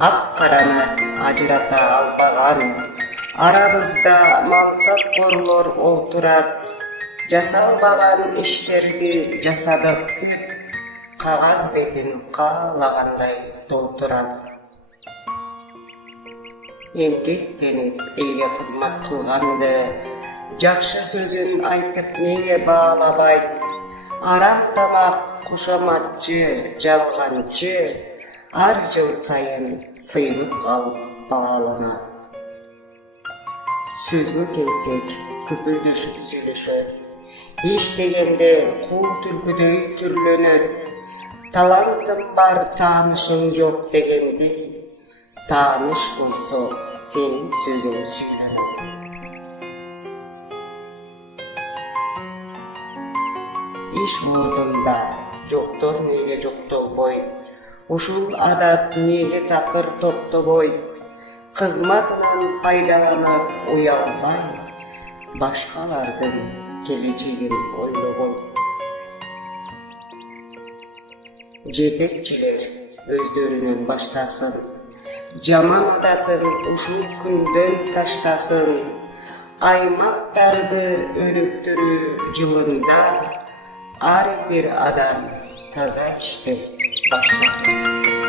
ак караны ажырата албаган, арабызда мансапкорлор олтурат, жасалбаган иштерди жасадык деп кагаз бетин каалагандай толтурат. Эмгектенип элге кызмат кылганды, жакшы сөзүн айтып неге баалабайт, арам тамак кошоматчы, жалганчы ар жыл сайын сыйлык алып бааланат. Сөзгө келсек, күпүлдөшүп сүйлөшөт, иш дегенде куу түлкүдөй түрлөнөт, талантым бар таанышың жок дегенди, тааныш болсо сенин сөзүң сүйлөнөт. Иш ордунда жоктор неге жоктолбой, ушул адат неге такыр топтобой, кызматынан пайдаланып уялбай, башкалардын келечегин ойлобой. Жетекчилер өздөрүнөн баштасын, жаман адатын ушул күндөн таштасын, аймактарды өнүктүрүү жылында ар бир адам таза ишти баштасын.